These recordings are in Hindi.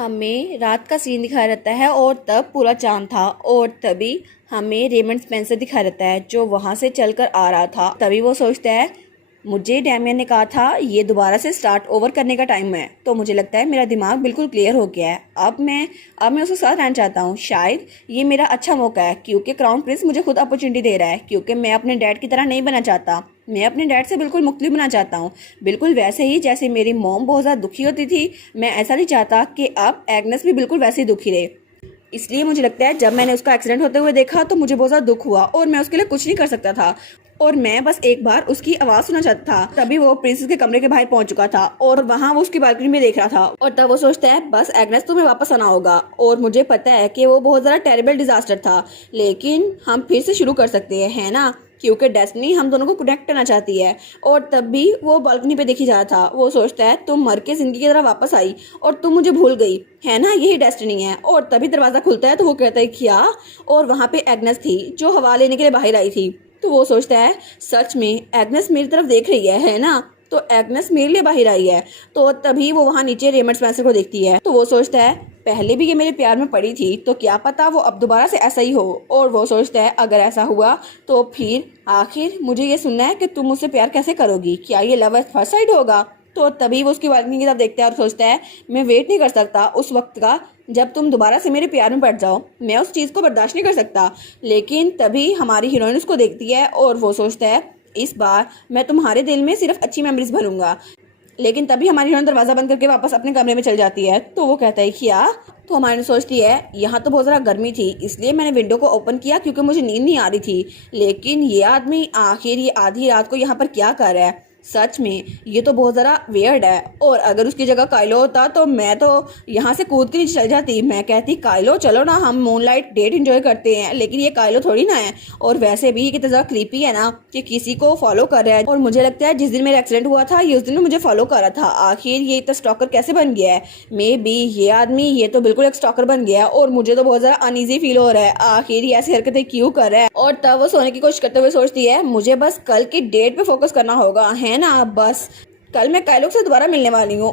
हमें रात का सीन दिखाया रहता है और तब पूरा चांद था और तभी हमें रेमंड स्पेंसर दिखाया रहता है जो वहाँ से चलकर आ रहा था। तभी वो सोचता है मुझे डैमियन ने कहा था ये दोबारा से स्टार्ट ओवर करने का टाइम है, तो मुझे लगता है मेरा दिमाग बिल्कुल क्लियर हो गया है। अब मैं उसके साथ रहना चाहता हूँ। शायद ये मेरा अच्छा मौका है क्योंकि क्राउन प्रिंस मुझे खुद अपॉर्चुनिटी दे रहा है, क्योंकि मैं अपने डैड की तरह नहीं बनना चाहता। मैं अपने डैड से बिल्कुल मुख्तलिफ बनना चाहता हूँ, बिल्कुल वैसे ही जैसे मेरी मॉम बहुत ज़्यादा दुखी होती थी। मैं ऐसा नहीं चाहता कि अब एग्नेस भी बिल्कुल वैसे ही दुखी रहे। इसलिए मुझे लगता है जब मैंने उसका एक्सीडेंट होते हुए देखा तो मुझे बहुत ज़्यादा दुख हुआ और मैं उसके लिए कुछ नहीं कर सकता था और मैं बस एक बार उसकी आवाज़ सुनना चाहता था। तभी वो प्रिंसेस के कमरे के बाहर पहुंच चुका था और वहां वो उसकी बालकनी में देख रहा था और तब वो सोचता है बस एग्नेस तुम्हें वापस आना होगा। और मुझे पता है कि वो बहुत ज़्यादा टेरिबल डिजास्टर था, लेकिन हम फिर से शुरू कर सकते हैं, है ना, क्योंकि डेस्टिनी हम दोनों को कनेक्ट करना चाहती है। और तब भी वो बालकनी पे देखी जा रहा था। वो सोचता है तुम मर के जिंदगी की तरह वापस आई और तुम मुझे भूल गई, है ना, यही डेस्टिनी है। और तभी दरवाजा खुलता है तो वो कहता है क्या, और वहां पे एग्नेस थी जो हवा लेने के लिए बाहर आई थी। तो वो सोचता है सच में एग्नेस मेरी तरफ देख रही है ना, तो एग्नेस मेरे लिए बाहर आई है। तो तभी वो वहां नीचे रेमंड स्पेंसर को देखती है। तो वो सोचता है पहले भी ये मेरे प्यार में पड़ी थी, तो क्या पता वो अब दोबारा से ऐसा ही हो। और वो सोचता है अगर ऐसा हुआ तो फिर आखिर मुझे ये सुनना है कि तुम मुझसे प्यार कैसे करोगी, क्या ये लव एट फर्स्ट साइड होगा। तो तभी वो उसकी बालकनी की तरफ देखता है और सोचता है मैं वेट नहीं कर सकता उस वक्त का जब तुम दोबारा से मेरे प्यार में पड़ जाओ। मैं उस चीज़ को बर्दाश्त नहीं कर सकता। लेकिन तभी हमारी हीरोइन उसको देखती है और वो सोचता है इस बार मैं तुम्हारे दिल में सिर्फ अच्छी मेमोरीज भरूंगा। लेकिन तभी हमारी हीरोइन दरवाजा बंद करके वापस अपने कमरे में चल जाती है। तो वो कहता है क्या, तो हमारी सोचती है यहाँ तो बहुत ज़्यादा गर्मी थी इसलिए मैंने विंडो को ओपन किया क्योंकि मुझे नींद नहीं आ रही थी। लेकिन ये आदमी आखिर ये आधी रात को यहाँ पर क्या कर रहा है, सच में ये तो बहुत ज़रा वियर्ड है। और अगर उसकी जगह काइलो होता तो मैं तो यहाँ से कूद के नीचे चल जाती। मैं कहती काइलो चलो ना हम मूनलाइट डेट एंजॉय करते हैं, लेकिन ये काइलो थोड़ी ना है। और वैसे भी ये कितना ज़्यादा क्रीपी है ना कि किसी को फॉलो कर रहा है। और मुझे लगता है जिस दिन मेरा एक्सीडेंट हुआ था ये उस दिन मुझे फॉलो कर रहा था। आखिर ये इतना स्टॉकर कैसे बन गया है। मे बी ये आदमी ये तो बिल्कुल एक स्टॉकर बन गया है और मुझे तो बहुत ज़्यादा अनईजी फील हो रहा है। आखिर ये ऐसी हरकतें क्यों कर रहा है। और तब वो सोने की कोशिश करते हुए सोचती है मुझे बस कल की डेट पे फोकस करना होगा, है ना, बस कल मैं काइलो से दोबारा मिलने वाली हूँ।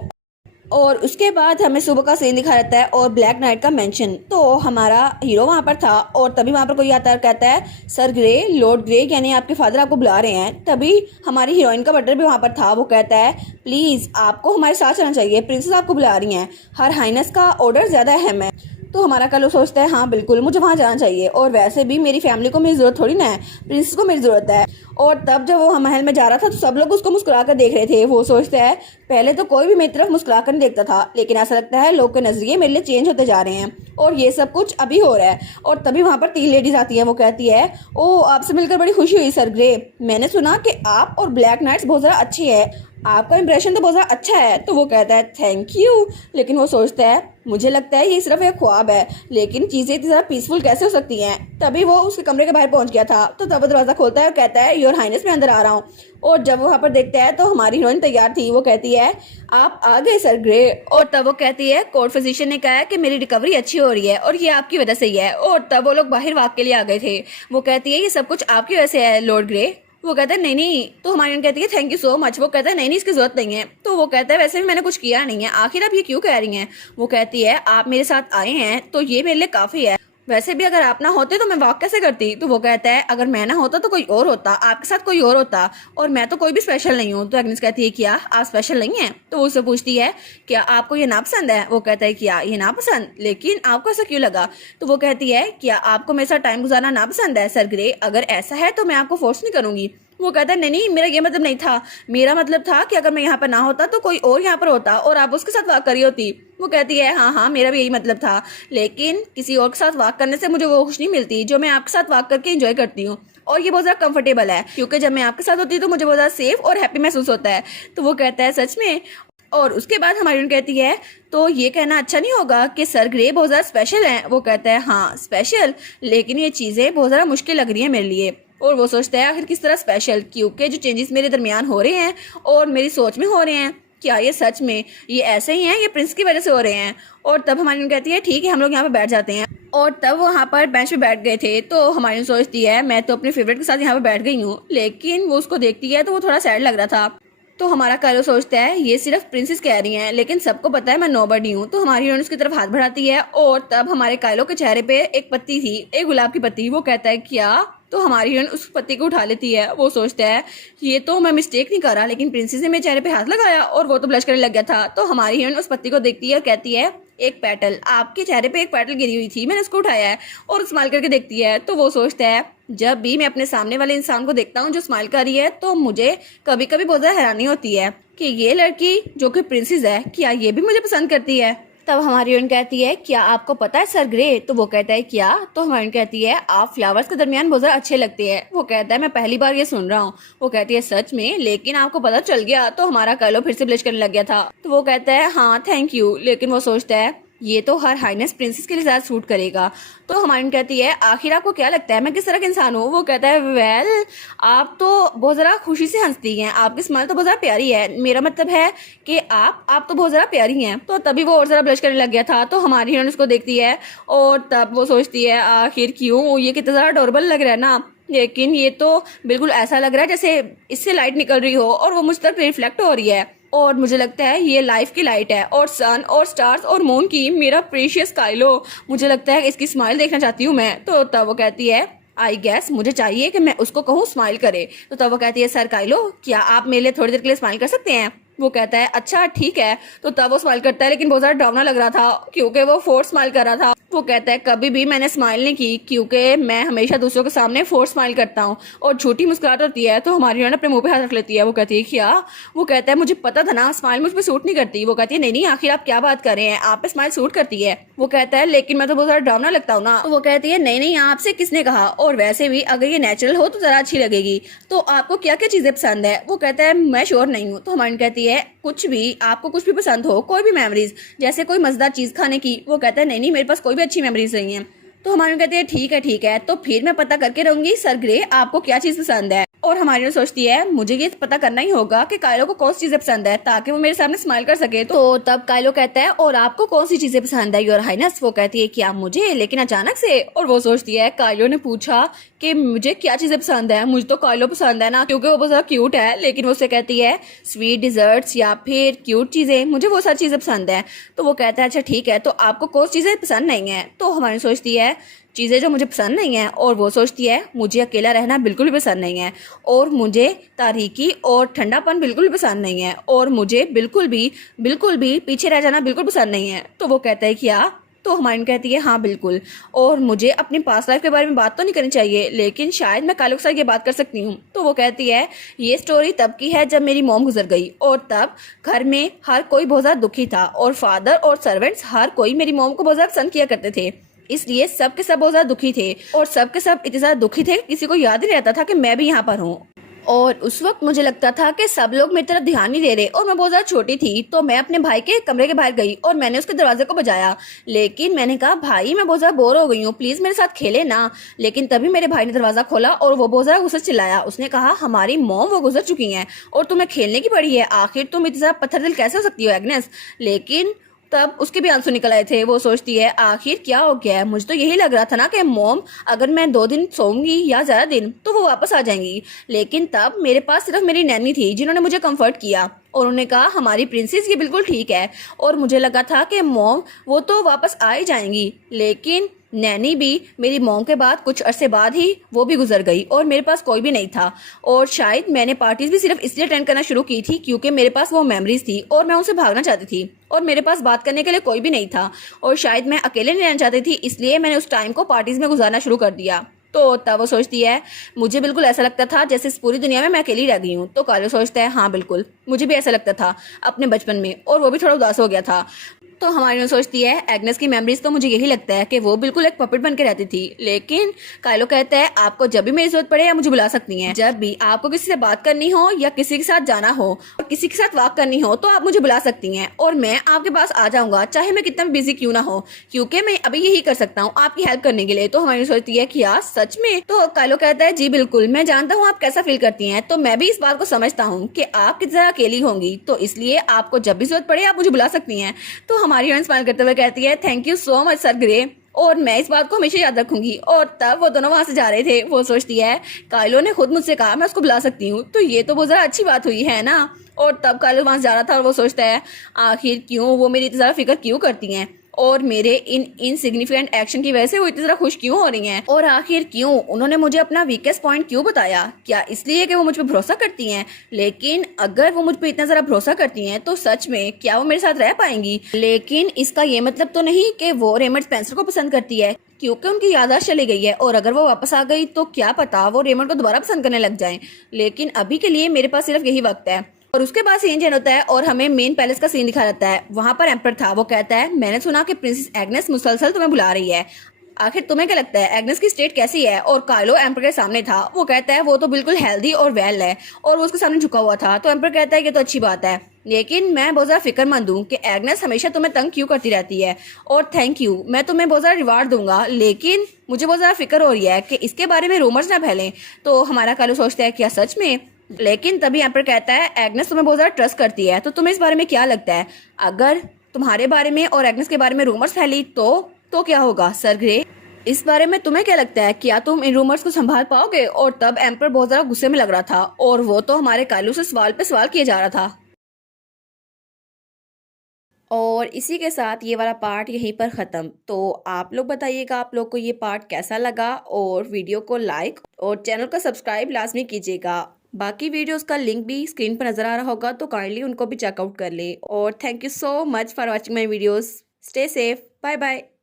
और उसके बाद हमें सुबह का सीन दिखा रहता है और ब्लैक नाइट का मेंशन। तो हमारा हीरो वहां पर था और तभी वहां पर कोई आता है कहता है सर ग्रे, लॉर्ड ग्रे यानी आपके फादर आपको बुला रहे हैं। तभी हमारी हीरोइन का बटलर भी वहां पर था। वो कहता है प्लीज आपको हमारे साथ चलना चाहिए, प्रिंसेस आपको बुला रही हैं, हर हाइनेस का ऑर्डर ज्यादा अहम है। तो हमारा कल सोचता है हाँ बिल्कुल मुझे वहां जाना चाहिए और वैसे भी मेरी फैमिली को मेरी जरूरत थोड़ी ना है, प्रिंसेस को मेरी जरूरत है। और तब जब वो महल में जा रहा था तो सब लोग उसको मुस्कुरा कर देख रहे थे। वो सोचता है पहले तो कोई भी मेरी तरफ मुस्कुरा कर नहीं देखता था, लेकिन ऐसा लगता है लोग के नजरिए मेरे लिए चेंज होते जा रहे हैं और ये सब कुछ अभी हो रहा है। और तभी वहां पर 3 लेडीज आती है। वो कहती है ओ आपसे मिलकर बड़ी खुशी हुई सर ग्रे, मैंने सुना कि आप और ब्लैक नाइट्स बहुत ज़्यादा अच्छी है, आपका इंप्रेशन तो बहुत ज़्यादा अच्छा है। तो वो कहता है थैंक यू। लेकिन वो सोचता है मुझे लगता है ये सिर्फ एक ख्वाब है, लेकिन चीज़ें इतनी ज़्यादा पीसफुल कैसे हो सकती हैं। तभी वो उसके कमरे के बाहर पहुंच गया था। तो तब वो दरवाज़ा खोलता है और कहता है योर हाइनेस मैं अंदर आ रहा हूँ। और जब वो वहाँ पर देखता है तो हमारी हीरोइन तैयार थी। वो कहती है आप आ गए सर ग्रे। और तब वो कहती है कोर्ट फिजिशियन ने कहा है कि मेरी रिकवरी अच्छी हो रही है और ये आपकी वजह से ही है। और तब वो लोग बाहर वाक के लिए आ गए थे। वो कहती है ये सब कुछ आपकी वजह से है लॉर्ड ग्रे। वो कहता है नहीं नहीं। तो हमारी कहती है थैंक यू सो मच। वो कहता है नहीं नहीं इसकी जरूरत नहीं है। तो वो कहता है वैसे भी मैंने कुछ किया नहीं है, आखिर आप ये क्यों कह रही हैं। वो कहती है आप मेरे साथ आए हैं तो ये मेरे लिए काफी है, वैसे भी अगर आप ना होते तो मैं वॉक कैसे करती। तो वो कहता है अगर मैं ना होता तो कोई और होता, आपके साथ कोई और होता और मैं तो कोई भी स्पेशल नहीं हूँ। तो एग्नेस कहती है क्या आप स्पेशल नहीं है। तो वो उससे पूछती है क्या आपको ये ना पसंद है। वो कहता है क्या ये ना पसंद, लेकिन आपको ऐसा क्यों लगा। तो वो कहती है क्या आपको मेरे साथ टाइम गुजारना ना पसंद है सर ग्रे, अगर ऐसा है तो मैं आपको फोर्स नहीं करूंगी। वो कहता है नहीं नहीं मेरा ये मतलब नहीं था, मेरा मतलब था कि अगर मैं यहाँ पर ना होता तो कोई और यहाँ पर होता और आप उसके साथ वॉक करी होती। वो कहती है हाँ हाँ मेरा भी यही मतलब था, लेकिन किसी और के साथ वॉक करने से मुझे वो खुश नहीं मिलती जो मैं आपके साथ वॉक करके एंजॉय करती हूँ। और ये बहुत ज़्यादा कंफर्टेबल है क्योंकि जब मैं आपके साथ होती हूँ तो मुझे बहुत ज़्यादा सेफ और हैप्पी महसूस होता है। तो वो कहता है सच में। और उसके बाद हमारी कहती है तो ये कहना अच्छा नहीं होगा कि सर ग्रे बहुत ज़्यादा स्पेशल हैं। वो कहता है हाँ स्पेशल, लेकिन ये चीज़ें बहुत ज़्यादा मुश्किल लग रही है मेरे लिए। और वो सोचता है आखिर किस तरह स्पेशल, क्योंकि जो चेंजेस मेरे दरमियान हो रहे हैं और मेरी सोच में हो रहे हैं क्या ये सच में ये ऐसे ही हैं, ये प्रिंस की वजह से हो रहे हैं। और तब हमारी कहती है ठीक है हम लोग यहाँ पर बैठ जाते हैं। और तब वहाँ पर बेंच पे बैठ गए थे। तो हमारी सोचती है मैं तो अपने फेवरेट के साथ यहाँ पे बैठ गई हूँ, लेकिन वो उसको देखती है तो वो थोड़ा सैड लग रहा था। तो हमारा कायलो सोचता है ये सिर्फ प्रिंसेस कह रही हैं, लेकिन सबको पता है मैं नोबडी हूँ। तो हमारी हीरोइन उसकी तरफ हाथ बढ़ाती है और तब हमारे कायलो के चेहरे पे एक पत्ती थी, एक गुलाब की पत्ती। वो कहता है क्या? तो हमारी हीरोइन उस पत्ती को उठा लेती है। वो सोचता है ये तो मैं मिस्टेक नहीं कर रहा, लेकिन प्रिंसेस ने मेरे चेहरे पे हाथ लगाया और वो तो ब्लश करने लग गया था। तो हमारी हीरोइन उस पत्ती को देखती है और कहती है एक पेटल, आपके चेहरे पे एक पेटल गिरी हुई थी, मैंने उसको उठाया है। और स्माइल करके देखती है। तो वो सोचता है जब भी मैं अपने सामने वाले इंसान को देखता हूँ जो स्माइल कर रही है, तो मुझे कभी कभी बहुत ज्यादा हैरानी होती है कि ये लड़की जो कि प्रिंसेस है, क्या ये भी मुझे पसंद करती है। तब हमारी हीरोइन कहती है क्या आपको पता है सर ग्रे? तो वो कहता है क्या? तो हमारी हीरोइन कहती है आप फ्लावर्स के दरमियान बहुत ज्यादा अच्छे लगते हैं। वो कहता है मैं पहली बार ये सुन रहा हूँ। वो कहती है सच में? लेकिन आपको पता चल गया? तो हमारा कायलो फिर से ब्लश करने लग गया था। तो वो कहता है हाँ थैंक यू, लेकिन वो सोचता है ये तो हर हाईनेस प्रिंसेस के लिए ज्यादा सूट करेगा। तो हमारी कहती है आखिर आपको क्या लगता है मैं किस तरह का इंसान हूँ? वो कहता है वेल आप तो बहुत जरा खुशी से हंसती हैं, आपकी स्माइल तो बहुत ज्यादा प्यारी है, मेरा मतलब है कि आप तो बहुत ज्यादा प्यारी हैं। तो तभी वो और जरा ब्लश करने लग गया था। तो हमारी हीरोइन उसको देखती है और तब वो सोचती है आखिर क्यों, ये कितना ज्यादा अडोरेबल लग रहा है ना, लेकिन ये तो बिल्कुल ऐसा लग रहा है जैसे इससे लाइट निकल रही हो और वो मुझ तक रिफ्लेक्ट हो रही है। और मुझे लगता है ये लाइफ की लाइट है और सन और स्टार्स और मून की, मेरा प्रीशियस काइलो, मुझे लगता है इसकी स्माइल देखना चाहती हूँ मैं। तो तब वो कहती है आई गेस मुझे चाहिए कि मैं उसको कहूँ स्माइल करे। तो तब वो कहती है सर काइलो क्या आप मेरे लिए थोड़ी देर के लिए स्माइल कर सकते हैं? वो कहता है अच्छा ठीक है। तो तब वो स्माइल करता है, लेकिन बहुत ज्यादा डरावना लग रहा था क्योंकि वो फोर्स स्माइल कर रहा था। वो कहता है कभी भी मैंने स्माइल नहीं की क्योंकि मैं हमेशा दूसरों के सामने फोर्स स्माइल करता हूँ और झूठी मुस्कुराहट होती है। तो हमारी हीरोइन अपने मुंह पे हाथ रख लेती है। वो कहती है क्या? वो कहता है मुझे पता था ना स्माइल मुझ पे सूट नहीं करती। वो कहती है नहीं नहीं आखिर आप क्या बात कर रहे हैं, आप पे स्माइल सूट करती है। वो कहता है लेकिन मैं तो बहुत ज्यादा डरावना लगता हूँ ना। तो वो कहती है नहीं नहीं आपसे किसने कहा, और वैसे भी अगर ये नेचुरल हो तो जरा अच्छी लगेगी। तो आपको क्या क्या चीजें पसंद है? वो कहता है मैं श्योर नहीं हूँ। तो हमारी कहती है कुछ भी, आपको कुछ भी पसंद हो, कोई भी मेमोरीज, जैसे कोई मजेदार चीज खाने की। वो कहता है नहीं नहीं मेरे पास कोई भी अच्छी मेमोरीज नहीं है। तो हमारे कहते हैं ठीक है तो फिर मैं पता करके रहूंगी सर ग्रे आपको क्या चीज पसंद है। और हमारी सोचती है मुझे ये पता करना ही होगा कि कायलो को कौन सी चीजें पसंद है ताकि वो मेरे सामने स्माइल कर सके। तो तब कायलो कहता है और आपको कौन सी चीजें पसंद है योर हाइनेस? वो कहती है क्या मुझे, लेकिन अचानक से। और वो सोचती है कायलो ने पूछा कि मुझे क्या चीजें पसंद है, मुझे तो कायलो पसंद है ना क्योंकि वो बहुत ज्यादा क्यूट है। लेकिन वो उससे कहती है स्वीट डिजर्ट्स या फिर क्यूट चीजें, मुझे वो सारी चीजें पसंद है। तो वो कहता है अच्छा ठीक है तो आपको कौन सी चीजें पसंद नहीं है? तो हमारी सोचती है चीज़ें जो मुझे पसंद नहीं है। और वो सोचती है मुझे अकेला रहना बिल्कुल भी पसंद नहीं है, और मुझे तारीकी और ठंडापन बिल्कुल भी पसंद नहीं है, और मुझे बिल्कुल भी पीछे रह जाना बिल्कुल पसंद नहीं है। तो वो कहता है क्या? तो हमारी कहती है हाँ बिल्कुल, और मुझे अपनी पास्ट लाइफ के बारे में बात तो नहीं करनी चाहिए, लेकिन शायद मैं कायलो के साथ ये बात कर सकती हूँ। तो वो कहती है ये स्टोरी तब की है जब मेरी मॉम गुजर गई, और तब घर में हर कोई बहुत ज़्यादा दुखी था, और फादर और सर्वेंट्स हर कोई मेरी मॉम को बहुत ज़्यादा पसंद किया करते थे, इसलिए सब के सब बहुत ज्यादा दुखी थे, और सब के सब इतने ज्यादा दुखी थे किसी को याद ही रहता था कि मैं भी यहाँ पर हूँ। और उस वक्त मुझे लगता था कि सब लोग मेरी तरफ ध्यान नहीं दे रहे, और मैं बहुत ज्यादा छोटी थी। तो मैं अपने भाई के कमरे के बाहर गई और मैंने उसके दरवाजे को बजाया, लेकिन मैंने कहा भाई मैं बहुत ज्यादा बोर हो गई हूँ, प्लीज मेरे साथ खेले ना। लेकिन तभी मेरे भाई ने दरवाजा खोला और वो बहुत ज्यादा गुस्से चिल्लाया। उसने कहा हमारी मॉम वो गुजर चुकी हैं और तुम्हें खेलने की पड़ी है, आखिर तुम इतना पत्थर दिल कैसे हो सकती हो एग्नेस? लेकिन तब उसके भी आंसू निकल आए थे। वो सोचती है आखिर क्या हो गया है, मुझे तो यही लग रहा था ना कि मॉम अगर मैं 2 दिन सोऊंगी या ज्यादा दिन तो वो वापस आ जाएंगी। लेकिन तब मेरे पास सिर्फ मेरी नैनी थी जिन्होंने मुझे कंफर्ट किया, और उन्होंने कहा हमारी प्रिंसेस ये बिल्कुल ठीक है। और मुझे लगा था कि मॉम वो तो वापस आ ही जाएंगी, लेकिन नैनी भी मेरी मॉम के बाद कुछ अरसे बाद ही वो भी गुजर गई, और मेरे पास कोई भी नहीं था। और शायद मैंने पार्टीज भी सिर्फ इसलिए अटेंड करना शुरू की थी क्योंकि मेरे पास वो मेमोरीज थी और मैं उनसे भागना चाहती थी, और मेरे पास बात करने के लिए कोई भी नहीं था, और शायद मैं अकेले नहीं रहना चाहती थी, इसलिए मैंने उस टाइम को पार्टीज में गुजारना शुरू कर दिया। तो तब वो सोचती है मुझे बिल्कुल ऐसा लगता था जैसे इस पूरी दुनिया में मैं अकेली रह गई हूँ। तो कायलो सोचता है हाँ बिल्कुल मुझे भी ऐसा लगता था अपने बचपन में, और वो भी थोड़ा उदास हो गया था। तो हमारी सोचती है एग्नेस की मेमोरीज तो मुझे यही लगता है कि वो बिल्कुल एक पपेट बन के रहती थी। लेकिन कायलो कहता है आपको जब भी मेरी जरूरत पड़े या मुझे बुला सकती हैं, जब भी आपको किसी से बात करनी हो या किसी के साथ जाना हो और किसी के साथ वॉक करनी हो तो आप मुझे बुला सकती हैं, और मैं आपके पास आ जाऊंगा चाहे मैं कितना बिजी क्यों ना हो, क्योंकि मैं अभी यही कर सकता हूँ आपकी हेल्प करने के लिए। तो हमारी सोचती है क्या सच में? तो कायलो कहता है जी बिल्कुल, मैं जानता हूँ आप कैसा फील करती हैं, तो मैं भी इस बात को समझता हूँ कि आप किस तरह अकेली होंगी, तो इसलिए आपको जब भी जरूरत पड़े आप मुझे बुला सकती हैं। तो हमारी हीरोइन स्माइल करते हुए कहती है thank you so much sir grey, और मैं इस बात को हमेशा याद रखूंगी। और तब वो दोनों वहां से जा रहे थे। वो सोचती है कायलो ने खुद मुझसे कहा मैं उसको बुला सकती हूँ, तो ये तो बहुत ज्यादा अच्छी बात हुई है ना। और तब कायलो वहाँ जा रहा था और वो सोचता है आखिर क्यों वो मेरी इतनी ज़्यादा फिक्र क्यों करती हैं और मेरे इन इनसिग्निफिकेंट एक्शन की वजह से वो इतनी ज़्यादा खुश क्यों हो रही हैं और आखिर क्यों उन्होंने मुझे अपना वीकेस्ट पॉइंट क्यों बताया। क्या इसलिए कि वो मुझ पर भरोसा करती हैं? लेकिन अगर वो मुझ पर इतना ज़्यादा भरोसा करती हैं तो सच में क्या वो मेरे साथ रह पाएंगी? लेकिन इसका ये मतलब तो नहीं कि वो रेमंड स्पेंसर को पसंद करती है, क्योंकि उनकी याददाश्त चली गई है और अगर वो वापस आ गई तो क्या पता वो रेमंड को दोबारा पसंद करने लग जाएं। लेकिन अभी के लिए मेरे पास सिर्फ यही वक्त है। और उसके बाद सीन चेंज होता है और हमें मेन पैलेस का सीन दिखा जाता है। वहां पर एम्पर था, वो कहता है मैंने सुना कि प्रिंसेस एग्नेस मुसलसल तुम्हें बुला रही है, आखिर तुम्हें क्या लगता है एग्नेस की स्टेट कैसी है? और कार्लो एम्पर के सामने था, वो कहता है वो तो बिल्कुल हेल्दी और वेल है और वो उसके सामने झुका हुआ था। तो एम्पर कहता है कि तो अच्छी बात है, लेकिन मैं बहुत ज़्यादा फिक्रमंद हूँ कि एग्नेस हमेशा तुम्हें तंग क्यों करती रहती है और थैंक यू, मैं तुम्हें बहुत ज़्यादा रिवार्ड दूंगा, लेकिन मुझे बहुत ज़्यादा फिक्र हो रही है कि इसके बारे में रूमर्स ना फैलें। तो हमारा कार्लो सोचता है क्या सच में? लेकिन तभी एम्पर कहता है एग्नेस तुम्हें बहुत ज़्यादा ट्रस्ट करती है, तो तुम्हें इस बारे में क्या लगता है अगर तुम्हारे बारे में और एग्नेस के बारे में रूमर्स फैली तो क्या होगा? सर ग्रे, इस बारे में तुम्हें क्या लगता है, क्या तुम इन रूमर्स को संभाल पाओगे? और तब एम्पर बहुत ज़्यादा गुस्से में लग रहा था और वो तो हमारे कार्लो से सवाल पे सवाल किया जा रहा था। और इसी के साथ ये वाला पार्ट यहीं पर ख़त्म। तो आप लोग बताइएगा आप लोग को ये पार्ट कैसा लगा और वीडियो को लाइक और चैनल को सब्सक्राइब लाजमी कीजिएगा। बाकी वीडियोस का लिंक भी स्क्रीन पर नज़र आ रहा होगा तो काइंडली उनको भी चेकआउट कर लें। और thank you so much for watching my videos. Stay safe, bye bye.